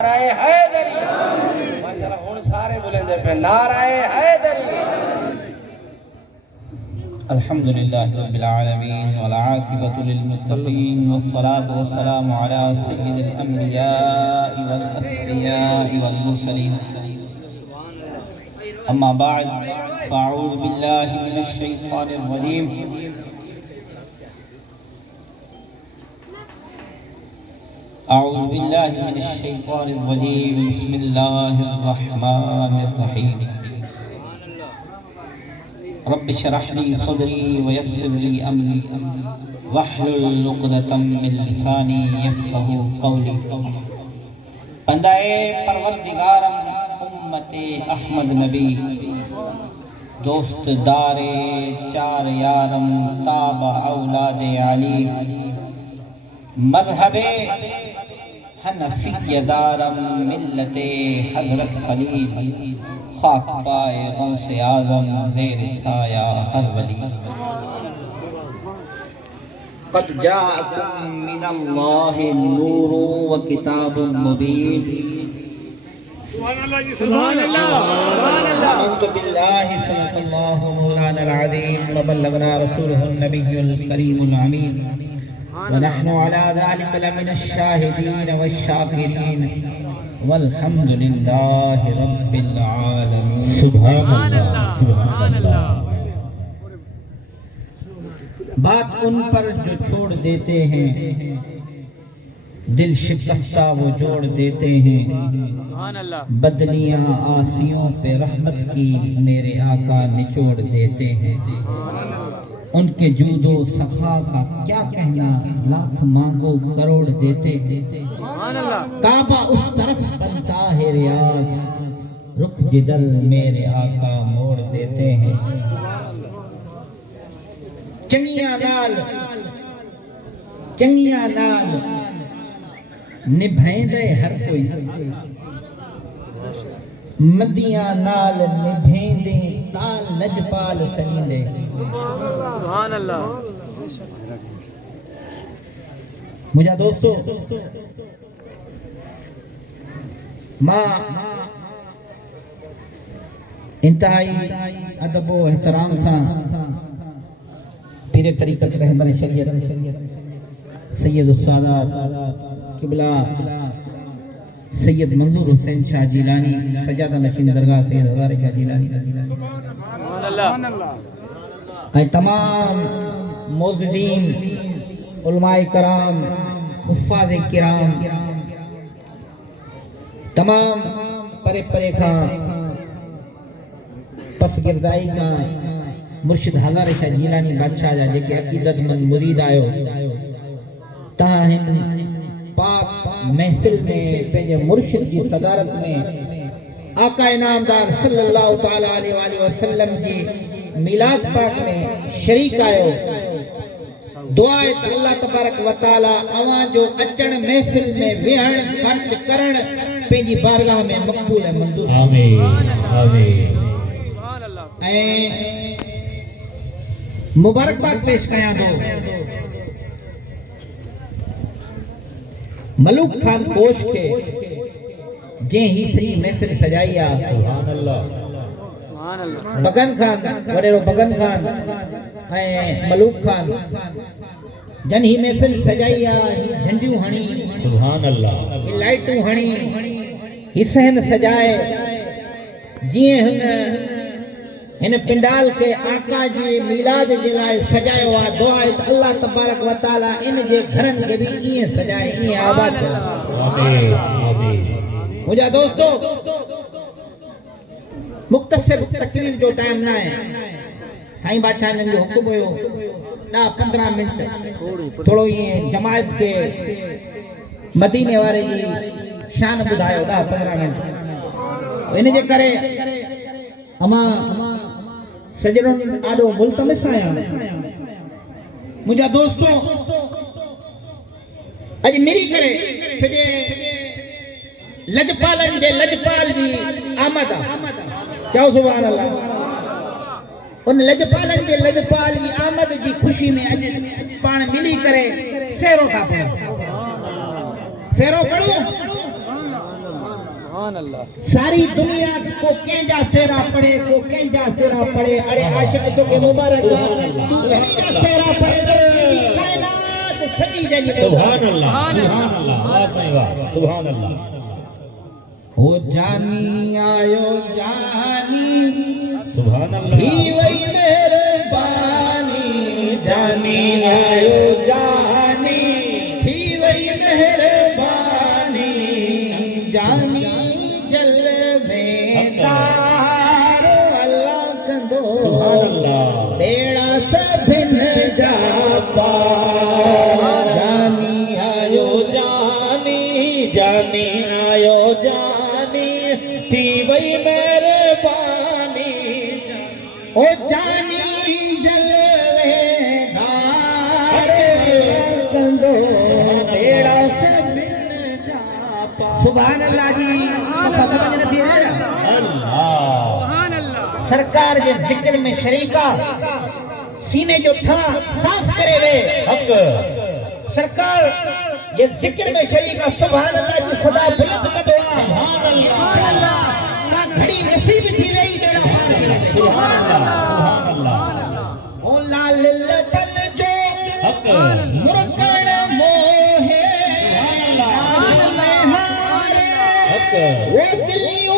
नाराए हैदरी माशाल्लाह हुन सारे बुलंदे पे नाराए हैदरी। अल्हम्दुलिल्लाहि रब्बिल आलमीन वल आक़िबतु लिल मुत्तक़ीन वस्सलातु वस्सलामु अला सय्यिदिल अंबियाइ वल अस्फियाइ वल मुरसलीन अम्मा बअद फ़अऊज़ु बिल्लाहि मिनश शैतानिर रजीम। अऊज़ु बिल्लाहि मिनश शैतानिर रजीम। बिस्मिल्लाहिर रहमानिर रहीम। रब्बि इश्रह ली सदरी व यस्सिर ली अमरी वहलुल उक़दतम मिन लिसानी यफ़क़हू क़ौली। बंदाए परवरदिगारम उम्मते अहमद नबी दोस्त दारे चार यारम ताबा औलादे अली मज़हबे हनफिय्य दारम मिल्लते हज़रत खलील खाक पाए गौसे आज़म ज़ेर साया हर वली। क़द जाअकुम मिनल्लाहि नूरु व किताबुम मुबीन। सुभान अल्लाह। आमनतु बिल्लाहि सल्लल्लाहु मौलाना अज़ीम व बल्लगना रसूलुहुन नबियुल करीमुल अमीन व नहनु अला ज़ालिका लमिनश शाहिदीन वश्शाकिरीन वल्हम्दुलिल्लाहि रब्बिल आलमीन। सुभान अल्लाह सुभान अल्लाह। बात उन पर जो छोड़ देते हैं, दिल शिकस्ता वो जोड़ देते हैं। बदलियां आसियों पे रहमत की मेरे आका निचोड़ देते हैं। उनके जूदो सखा का क्या कहना, लाख मांगो करोड़ देते। काबा उस तरफ बनता है रियाज, रुख जिधर मेरे आका मोड़ देते हैं। चंगिया नाल निभेंदे हर कोई, मदिया नाल निभेंदे ताल लजपाल सनींदे। सुभान अल्लाह। मुझा दोस्तों मां इंतहाई अदब व एहतराम सां पीर तरीक़त रहबर शरीयत सैयद उस्ताद किबला सैयद मंजूर हुसैन शाह जिलानी सजादा नशीन दरगाह सैयद हज़ार शाह जिलानी ऐं तमाम मोअज़्ज़िज़ीन उलमाए कराम हुफ़्फ़ाज़ किराम तमाम परे परे खां पस गिरदाई खां मुर्शिद हज़ार शाह जिलानी बादशाह जा जेके अक़ीदतमंद मुरीद आयो तहां हिन पाक महफिल में पंहिंजे मुर्शिद जी सदारत में आका इनामदार सल्लल्लाहु तआला अलैहि वसल्लम जी मिलाद पाक में शरीक आयो। दुआ है अल्लाह तबारक व तआला अवां जो अचण महफिल में विहण खर्च करण पंहिंजी बारगाह में मक़बूल ऐं मंज़ूर। आमीन आमीन। ऐं मुबारकबाद पेश कयां थो मलूक खान कोश के जे ही सही महफिल सजाई आ। सुभान अल्लाह। बगन खान वडेरो बगन खान ऐं मलूक खान जन ही महफिल सजाई आ, झंडियूं हणी। सुभान अल्लाह। लाइटूं हणी ही सहन सजाए जीअं हिन पिंडाल के आका जी मिलाद जे लाइ सजायो आ। दुआ है अल्लाह तबारक व तआला इन जे घरन के भी इएं सजाए इएं आबाद करे। आमीन आमीन। मुझा दोस्तों मुख्तसर तकरीर जो टाइम ना है, साईं बादशाह जन जो हुक्म हुयो 10-15 मिनट थोड़ो ये जमायत के मदीने वाले जी शान बुधायो 10-15 मिनट इन जे करे अमा सजनों आडो मुल्तमिस आया। मुझा दोस्तों अज मेरी करे सजे लजपालन जे लजपाल जी आमद चओ सुभान अल्लाह। उन लजपालन जे लजपाल जी आमद जी खुशी में अज पाण मिली करे सेरो था पढ़ो। सेरो पढ़ो सारी दुनिया को केंजा सेरा पड़े अरे आशिक तो के मुबारक तू केंजा सेरा पड़े कायनात सजी जगी सुभान अल्लाह वाह सही वाह सुभान अल्लाह हो जानी आयो जानी सुभान अल्लाह थी वही मेहरबानी जानी आयो जानी थी वही मेहरबानी जानी सुभान अल्लाह बेड़ा सभिन जा पार जानी आयो जानी आयो जानी थी वही मेहरबानी ओ जानी जलवेदार कंदो बेड़ा सभिन जा पार सुभान अल्लाह जी समझ नथी आया अल्लाह सरकार के जिक्र में शरीका सीने जो था साफ करे वे हक सरकार ये जिक्र में शरीका सुभान अल्लाह की सदा बुलंद कदो सुभान अल्लाह ना घड़ी नसीब थी रही सुभान अल्लाह ओ लाल लबन जो हक मुरकड़ मोहे सुभान अल्लाह हक वो दिलियों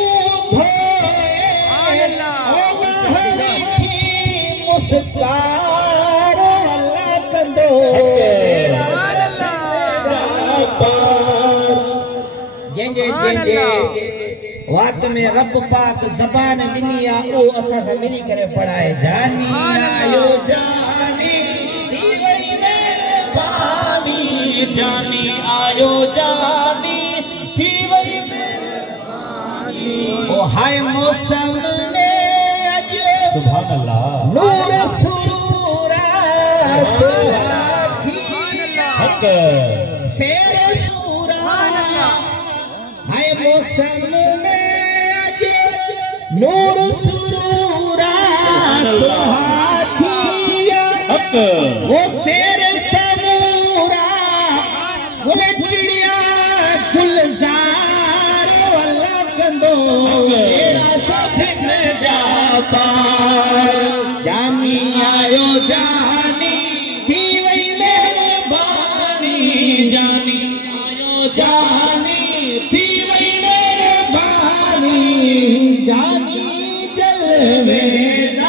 मुस्कार अल्लाह कंदो जेंजे वात में रब पाक ज़बान ॾिनी आ ओ असां सां मिली करे पढ़ाए जानी आयो जानी थी वई मेहरबानी जानी आयो जानी थी वही मेहरबानी ओ हाय मौसम में अज सुभान अल्लाह नूर सूरा हक शेर सूरा हाय मौसम में अज नूर सूरा हक वो शेर सूरा वो चिड़िया गुलजार वाला कंदो मेरा सभिन जा पार जानी आयो जानी थी वही मेहरबानी जानी आयो जानी थी वही मेहरबानी जानी जलवेदार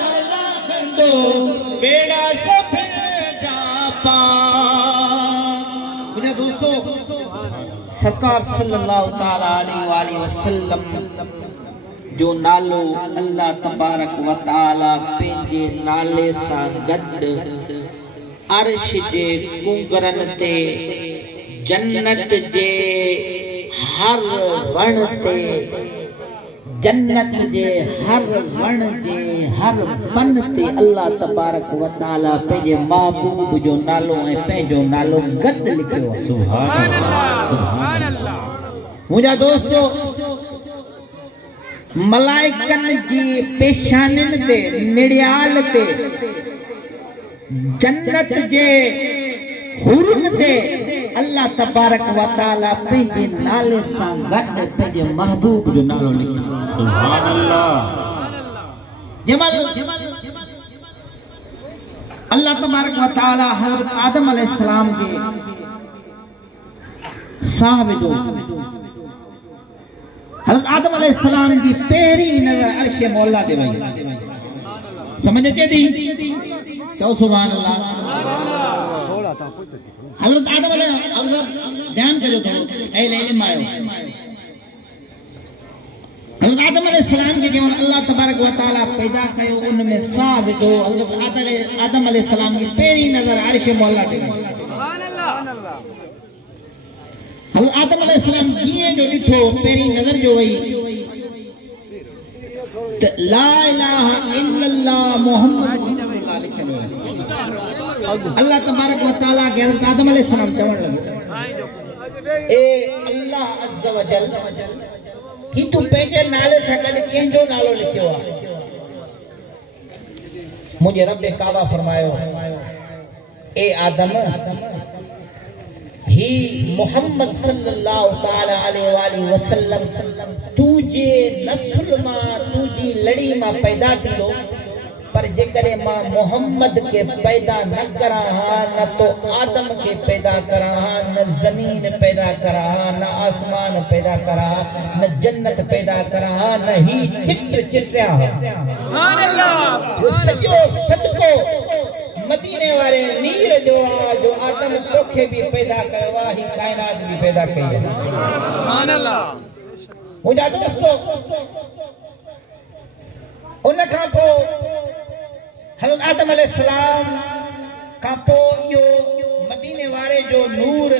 वाला कंदो बेड़ा सब जा मुझे दोस्तों सरकार सल्लल्लाहु ताला अलैहि वसल्लम जो नालो अल्लाह तबारक व ताला पंहिंजे नाले सां गॾु अर्श जे कुंगरन ते जन्नत जे हर वण ते जन्नत जे हर वण जे हर पन ते अल्लाह तबारक व ताला पंहिंजे महबूब जो नालो ऐं पंहिंजो नालो गॾु लिखियो आहे सुभान अल्लाह मुंहिंजा दोस्तों मलाइकन जी पेशानिन ते निड़ियाल ते जन्नत जे हुरन ते अल्लाह तबारक व ताला पंहिंजे नाले सां गॾु पंहिंजे महबूब जो नालो लिखियो सुभान अल्लाह जमल अल्लाह तबारक व ताला हज़रत आदम अलैहिस्सलाम जे साहब जो हज़रत आदम अलैहिस्सलाम की पहली नजर अर्श मौला ते वई समझ अचे थी चओ सुभान अल्लाह हज़रत आदम अलैहिस्सलाम ध्यान करो थोरो ऐ ले मायो हज़रत आदम अलैहिस्सलाम के जब अल्लाह तबारक व ताला पैदा कयो उन में साह विधो हज़रत आदम अलैहिस्सलाम की पहली नजर अर्श मौला ते वई हज़रत आदम अलैहिस्सलाम जीअं जो ॾिठो पहिरीं नज़र जो वई त ला इलाहा इल्लल्लाह मुहम्मद रसूलुल्लाह लिखियल हुयो अल्लाह तबारक व ताला के हज़रत आदम अलैहिस्सलाम चवण लॻो ए अल्लाह अज़्ज़ व जल ही तू पंहिंजे नाले सां गॾु कंहिंजो नालो लिखियो आहे मुंहिंजे रब काबा फरमायो ए आदम ही मोहम्मद सल्लल्लाहु ताला अलैहि वसल्लम तुझे नस्ल मां तुझी लड़ी मां पैदा थींदो पर जेकरे मां मोहम्मद के पैदा न करा न तो आदम के पैदा करा न जमीन पैदा करा न आसमान पैदा करा न जन्नत पैदा करा न ही चित्र चित्रिया सुभान अल्लाह जो सजो सदको मदीने वाले नीर जो जो आदम तोखे भी पैदा करवा ही कायनात भी पैदा कई है सुभान अल्लाह मुझा दोस्तों उन खां को हज़रत आदम अलैहिस्सलाम का पो यो मदीने वाले जो नूर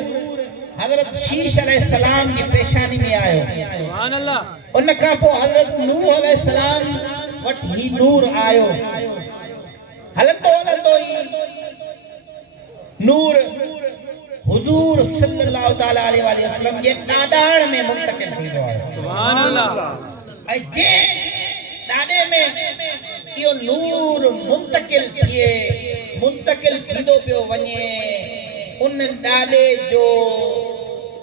हज़रत शीश अलैहिस्सलाम की पेशानी में आयो सुभान अल्लाह उन का पो हज़रत नूह अलैहिस्सलाम वट ही नूर आयो हलंदो ही नूर हुजूर सल्लल्लाहु ताला अलैहि वसल्लम जे दादाण में मुंतकिल थी गयो सुभान अल्लाह ऐ जे दादे में यो नूर मुंतकिल थींदो पियो वञे उन ॾाॾे जो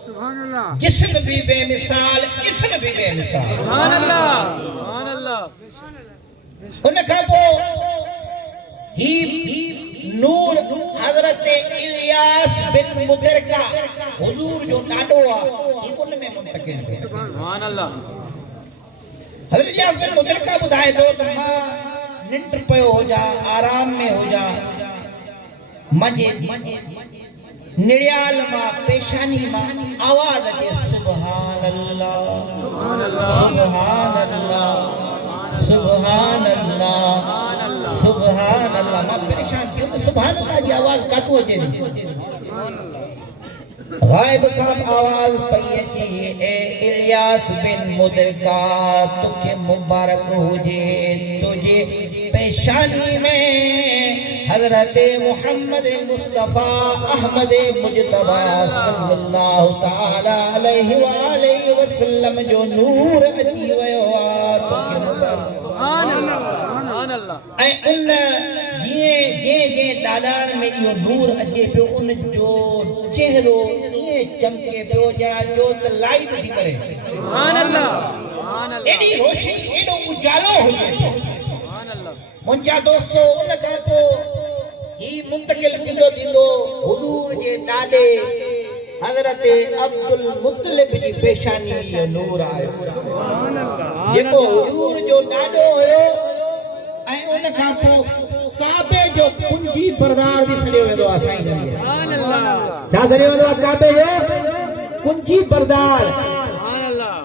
सुभान अल्लाह जिस्म भी बेमिसाल इस्म भी बेमिसाल सुभान अल्लाह उन खां पोइ ही नूर हज़रत इलियास बिन मुदरका हुजूर जो ॾाॾो आहे ही उन में मुंतकिल थियो सुभान अल्लाह हज़रत इलियास बिन मुदरका ॿुधाए थो त मां निंड पियो हो जा आराम में हो जा मजे निड़ियाल मां पेशानी मां आवाज अचे सुभान अल्लाह सुभान अल्लाह सुभान अल्लाह सुभान अल्लाह मां परेशान थियो त सुभान अल्लाह जी आवाज काथो अचे गायब का आवाज पई अचे ए इलियास बिन मुदरका तुखे मुबारक हुजे तुझे पेशानी में हजरत मोहम्मद मुस्तफा अहमद मुजतबा सल्लल्लाहु ताला अलैहि वसल्लम जो नूर अची वयो आ तुखे मुबारक सुभान अल्लाह ऐं उन जे दादाण में इहो नूर अचे पियो उन जो चेहरो इएं चमके पियो ॼणा जो त लाइट थी करे सुभान अल्लाह एॾी रोशनी एॾो उजालो हुजे सुभान अल्लाह मुंहिंजा दोस्तो उन खां पोइ ही मुंतकिल थींदो हुजूर जे ॾाॾे हज़रत अब्दुल मुत्तलिब जी पेशानी में इहो नूर आयो सुभान अल्लाह जेको हुजूर जो ॾाॾो हुयो ऐं उन खां पोइ काबे जो कुंजी परदार भी सॼो वेंदो आहे साईं जन सुभान अल्लाह छा सॼो वेंदो आहे काबे जो कुंजी परदार सुभान अल्लाह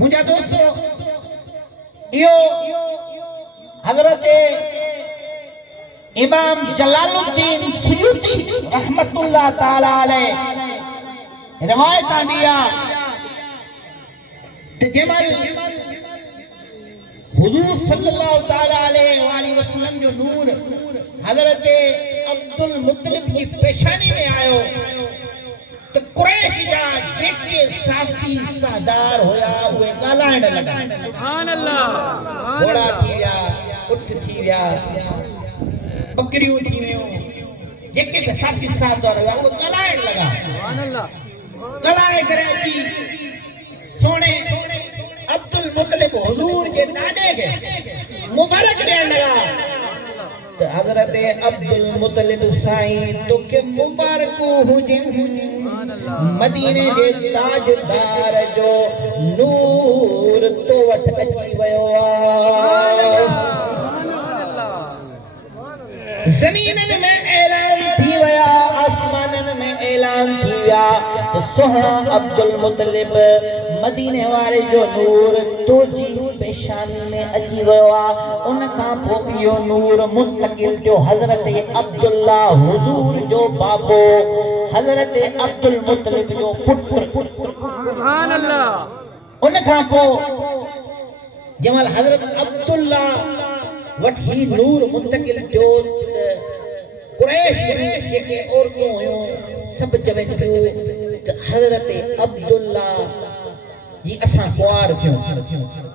मुंहिंजा दोस्तो इहो हज़रत इमाम जलालुद्दीन सुयूती रहमतुल्लाह ताला अलैह रिवायत आंदी आहे त जमल हुजूर सल्लल्लाहु ताला अलैहि वसल्लम जो नूर हजरत अब्दुल मुत्तलिब की पेशानी में आयो तो कुरैश जा जेके सासी सादार होया उहे ॻाल्हाइण लॻा सुभान अल्लाह घोड़ा थी विया उठ थी विया बकरियूं थी वियूं जेके भी सासी सादार हुआ उहे ॻाल्हाइण लॻा सुभान अल्लाह ॻाल्हाए करे अची सोने अब्दुल मुत्तलिब हुजूर के ॾाॾे के मुबारक ॾियण लॻा त हज़रत अब्दुल मुत्तलिब साईं तोखे मुबारक हुजे मदीने जे ताजदार जो नूर तो वठ अची वियो आहे ज़मीननि में ऐलान थी विया आसमाननि में ऐलान थी विया तो सुहिणा अब्दुल मुत्तलिब मदीने वाले जो नूर तुझी पेशानी में अची वियो आहे उन खां पोइ इहो नूर मुंतकिल जो हज़रत अब्दुल्ला हुजूर जो बाबो हज़रत अब्दुल मुत्तलिब जो पुत्र सुभान अल्लाह उन खां पोइ जमल हज़रत अब्दुल्ला वट ही नूर मुंतकिल जो कुरैश जेके औरतूं हुयूं सभु चवे पियो त हज़रत अब्दुल्ला जी असां कुआर थियूं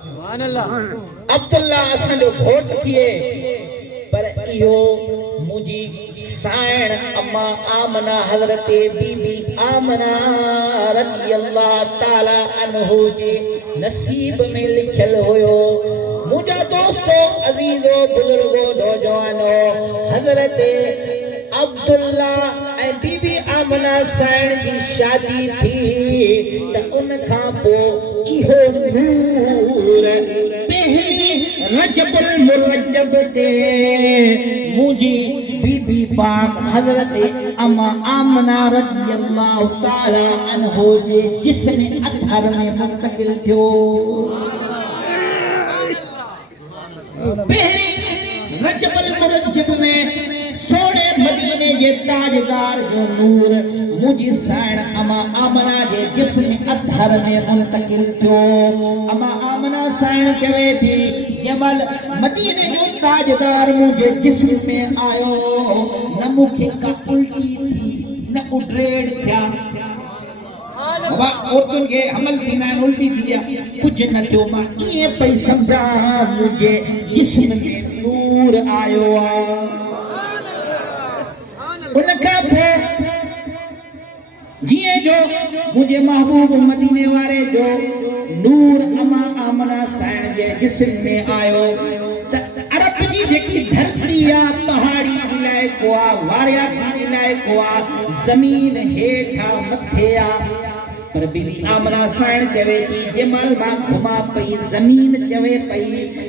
सुभान अल्लाह अब्दुल्ला असांजो घोट थिए पर इहो मुंहिंजी साइण अम्मा आमना हजरत बीबी आमना रजी अल्लाह ताला अन्हु जे नसीब में लिखल हुयो। मुझा दोस्तों अजीजो बुजुर्गो नौजवानो हजरत अब्दुल्ला ऐं बीबी आमना साइण जी शादी थी त उन खां पोइ इहो नूर पहिरीं रजबुल मुरज्जब ते मुंहिंजी बीबी पाक हजरत अम्मा आमना रज़ी अल्लाह ताला अन्हो जे जिस्म अथर में मुंतकिल थियो। पहिरीं रजबुल मुरज्जब में सोने मदीने जे ताजदार जो नूर मुझी साइण अम्मा आमना जे जिस्म अथर में मुंतकिल थियो। अम्मा आमना साइण चवे थी जमल मदीने जो ताजदार मुझे जिस्म में आयो न मुखे का उल्टी थी न उड्रेड थिया। बाबा औरतुन के हमल थी ना उल्टी थी कुछ न थियो। मां ये पई समझा मुझे जिस्म में नूर आयो आ। उनका जिए जो मुझे महबूब मदीने वारे जो नूर अम्मा आमना साइण जे जिस्म में आयो त अरब जी जेकी धरती आ पहाड़ी इलाइको आ वारियासी इलाइको आ जमीन हेठा मथे आ पर बीबी आमना साइण चवे थी जमल मां घुमा पई जमीन चवे पई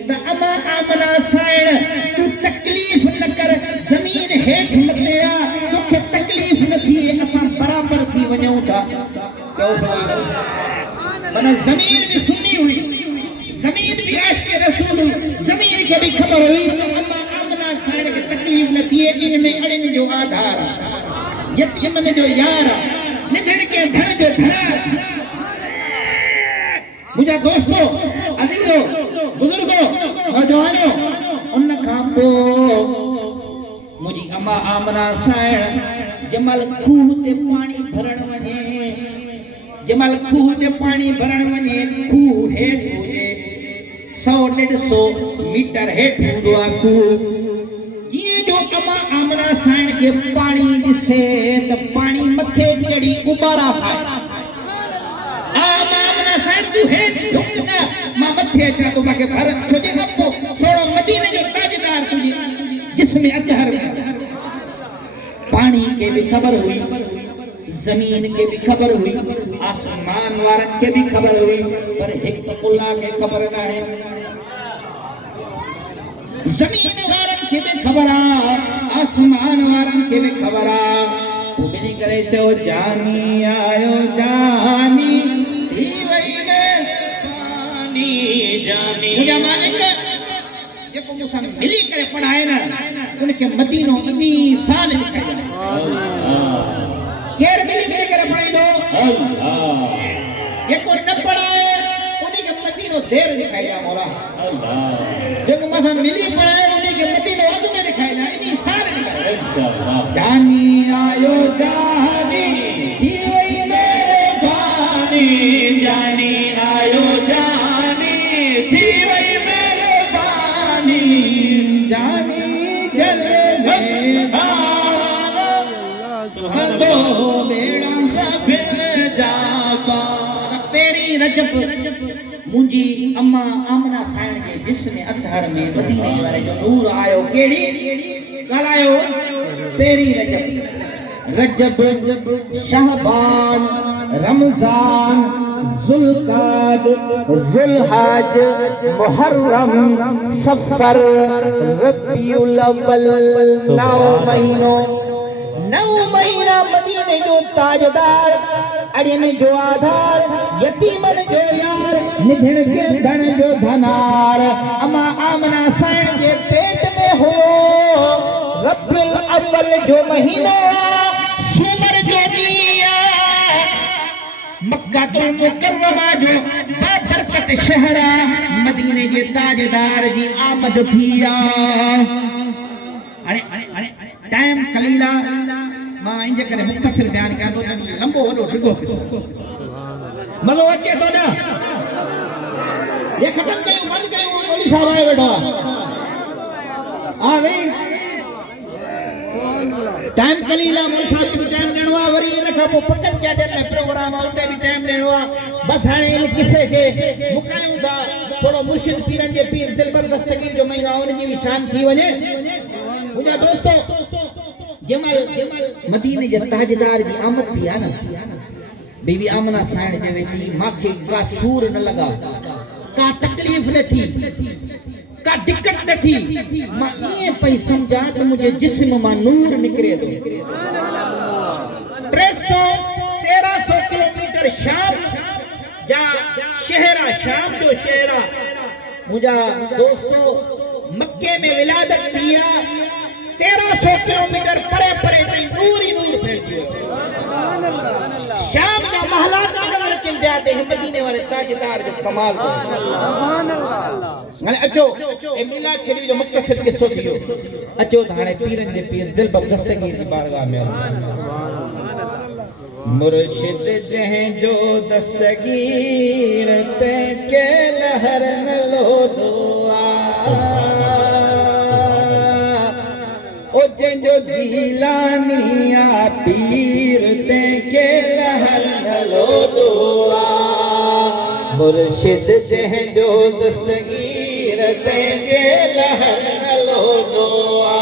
त अम्मा आमना साइण तू तकलीफ न कर जमीन हेठ मथे आ तोखे तकलीफ न थी असां बराबर थी वञूं था। माना जमीन भी सुनी हुई जमीन भी आशिक रसूल हुई जमीन के भी खबर हुई अम्मा आमना साइण के तकलीफ न थी। इन में अड़िन जो आधार यतीमन जो यार निधन के धन जो धनार। मुझा दोस्तों अजीजो बुजुर्गो नौजवानो उन खां पोइ मुझी अम्मा आमना साइण जमल खूह ते पानी भरण वञे जमल खूह ते पानी भरण वञे खूह हेठ हुजे 100-150 मीटर हेठ हूंदो आहे खूह। जीअं जो अम्मा आमना साइण खे पाणी ॾिसे त पाणी मथे चढ़ी उॿारा खाए। आमना साइण तूं हेठ झुक न मां मथे अचां थो मूंखे भर छोजे खां पोइ थोरो मदीने जो ताजदार तुंहिंजी जिस्म अतहर पानी के भी खबर हुई जमीन के भी खबर हुई आसमान वारन के भी खबर हुई पर एक तो अल्लाह के खबर ना है। जमीन वारन के भी खबर आ आसमान वारन के भी खबर आ उबनी करे तो जानी आयो जानी थी वई में पानी जानी मुझा मालिक जेको मुसा मिली करे पढ़ाए ना उनके मदीनो इनी साल लिखाया केर मिली करे पढ़ाई दो जेको न पढ़ाए उनके मदीनो देर लिखाया मौला जेको मसा मिली पढ़ाए उनके मदीनो अद में लिखाया इनी साल लिखाया इंशाअल्लाह। जानी आयो जानी थी वई मेरे पानी जानी आयो जानी थी वई मेरे पानी जानी तो बेड़ा सभिन जा पार पेरी रजब मुंजी अम्मा आमना साइण जे जिस्म अतहर में मदीने वारे जो नूर आयो केड़ी ॻाल्हायो पेरी रजब शहबान रमजान जुल्काद जुल्हज मुहर्रम सफर रबीउल अव्वल 9 महीना मदीने जो ताजदार अड़ियन जो आधार यतीमन जो यार निधन के धन जो धनार अम्मा आमना साइण जे पेट में हो रबीउल अव्वल जो महीनो सूमर जो ॾींहुं मक्कातुल मुकर्रमा जो बाबरकत शहर मदीने जे ताजदार जी आमद थी अरे टाइम कलीला मां इंजे करे मुख्तसर बयान कयां थो लंबो वॾो ढिघो मज़ो अचे थो न ये ख़त्म कयूं बंद कयूं मौलवी साहब आए वेठो आ भाई टाइम कलीला मुसा भी टाइम देणो आ वरी इन खां पोइ पकड़ चाटन में प्रोग्राम आ उते भी टाइम देणो आ बस हाणे इन किसे के मुकायूं था थोड़ो मुर्शिद पीरन जे पीर दिलबर दस्तगीर जो महीनो उन जी भी शान थी वने मुंहिंजा दोस्तो जमल मदीने जे ताजदार जी आमद थी आ न बीबी आमना साइण जे वेती माखे का सूर न लगा का तकलीफ न थी का दिक्कत न थी मां ये पई समझा तो मुझे जिस्म मां नूर निकरे तो 1300 किलोमीटर शाम जा शहरा शाम जो शहरा मुझा दोस्तों मक्के में विलादत दिया 1300 किलोमीटर परे परे नूर ही नूर फैल गयो शाम का महला का नजर चिन दिया दे मदीने वाले ताजदार जो कमाल को सुभान अल्लाह हाने अचो ए मिलाद शरीफ जो मुक्तसर के सो दियो अचो हाने पीरन जे पीर दिल ब दस्तगीर की बारगाह में मुर्शिद जह जो दस्तगीर ते के लहर न लो दुआ ओ जो जीलानिया पीर ते के लहर न लो दुआ मुर्शिद जह जो दस्तगीर ते के लहर न लो दुआ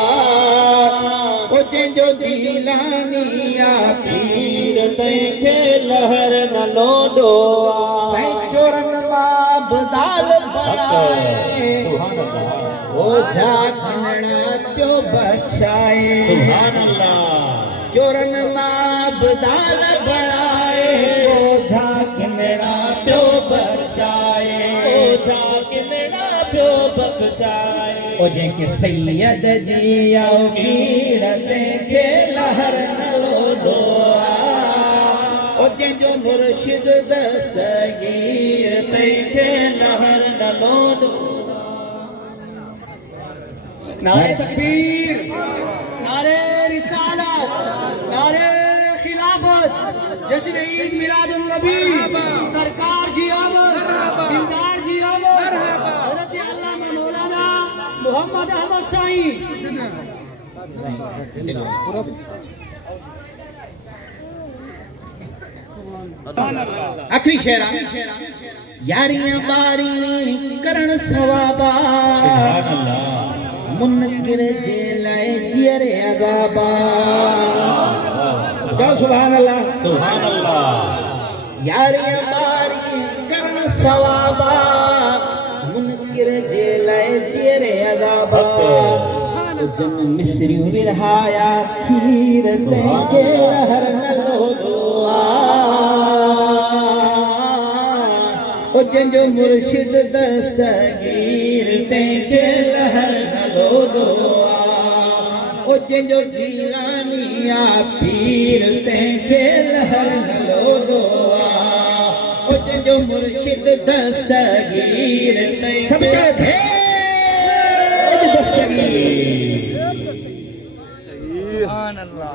ओ जो जीलानिया पीर ते के लहर न लो दुआ सही चोरन मां बदाल बनाए सुभान अल्लाह ओ झाकणा प्यो बख्शाए सुभान अल्लाह चोरन मां बदाल बनाए ओ झाकणा प्यो बख्शाए ओ झाकणा प्यो बख्शाए ओ जेके सैयद जिया मीर ते के लहर न लो दुआ ओ जो मुर्शिद दस्तगीर ते के लहर न लो दुआ नारे तकबीर नारे रिसालत नारे खिलाफत जश्न ईद मिलादुन नबी सरकार जी आमद दिलदार जी आमद हजरत अल्लामा मौलाना मोहम्मद अहमद साईं आखिरी शेरा यारियां बारी करण सवाबा सुभान अल्लाह मुनकिर जे लाए जियरे अज़ाबा जाओ सुभान अल्लाह यारियां बारी करण सवाबा मुनकिर जे लाए जियरे अज़ाबा जन मिस्री विरहाया खीर ते के लहर न लो दुआ ओ जो मुर्शिद दस्तगीर ते के लहर न लो दुआ ओ जो जीलानिया पीर ते के लहर न लो दुआ ओ जो मुर्शिद दस्तगीर ते सबके भेद दस्तगीर सुभान अल्लाह